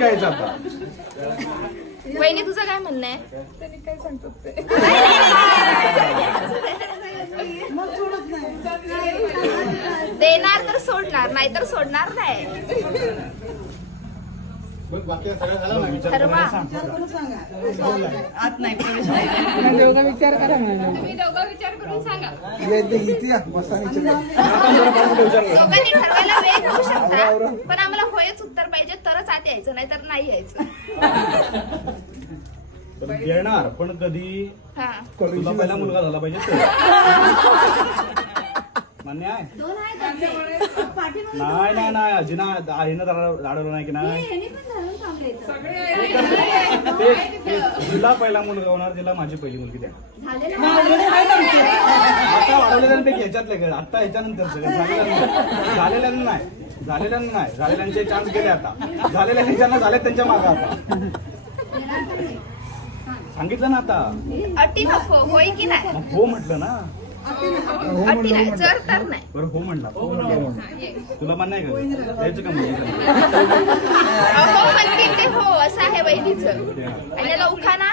घ्यायचं आता. वहिनी तुझं काय म्हणणं आहे? त्यांनी काय सांगतात ते देणार तर सोडणार, नाही तर सोडणार नाही. ठरवा. आत नाही प्रवेश नाही. दोघं विचार करा म्हणून. तुम्ही दोघं विचार करून सांगा. दोघांनी ठरवायला वेळ घेऊ शकता, पण आम्हाला होयच उत्तर पाहिजे तरच आत यायचं, नाही तर नाही यायचं. तर येणार पण कधी हा. तुला पहिला मुलगा झाला पाहिजे ते. मान्य आहे? नाही नाही नाही आजीना आईनं अडवलं नाही की नाही. तिला पहिला मुलगा होणार, तिला माझी पहिली मुलगी द्या. आता वाढवलेल्यांपैकी ह्याच्यातले काय आता ह्याच्यानंतर झालेल्यांना नाही, झालेल्यांचे चान्स गेले आता. झालेल्या ह्याच्यानं झाले त्यांच्या मागे आता. सांगितलं ना आता. अटी नको, होय की नाही? मग हो म्हटलं ना. अटी नाही, जर तर नाही. बरं हो म्हणला. तुला मान्य आहे का? द्यायचं का मुलगी? हो म्हणतील ते हो, असं आहे वहिनीचं. आणि याला उखाणा